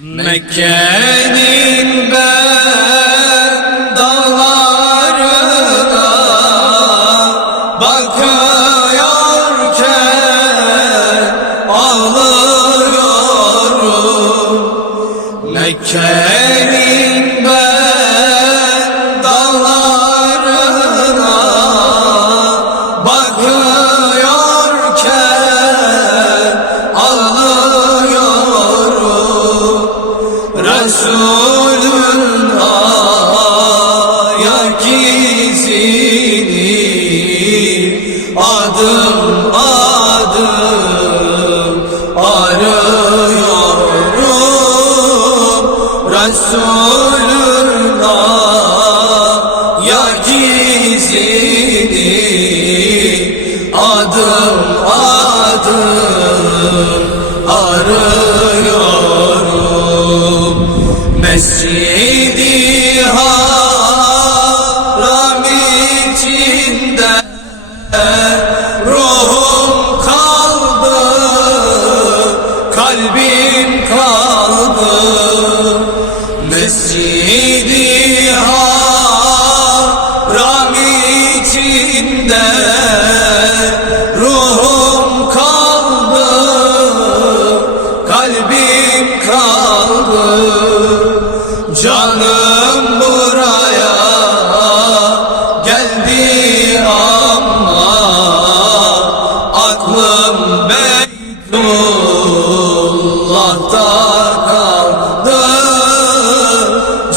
Mekke'nin ben dağlarına bakıyorken ağlıyorum. Mekke'nin Resulün ayak izini adım adım arıyorum. Resulün ayak izini adım adım arıyorum Mescidi haram içinde Ruhum kaldı, kalbim kaldı. Mescidi haram içinde Ruhum kaldı, kalbim Canım buraya geldi ama Aklım Beytullah'ta kaldı.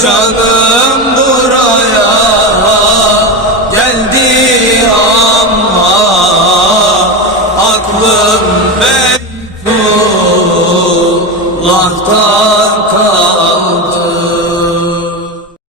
Canım buraya geldi ama Aklım Beytullah'ta kaldı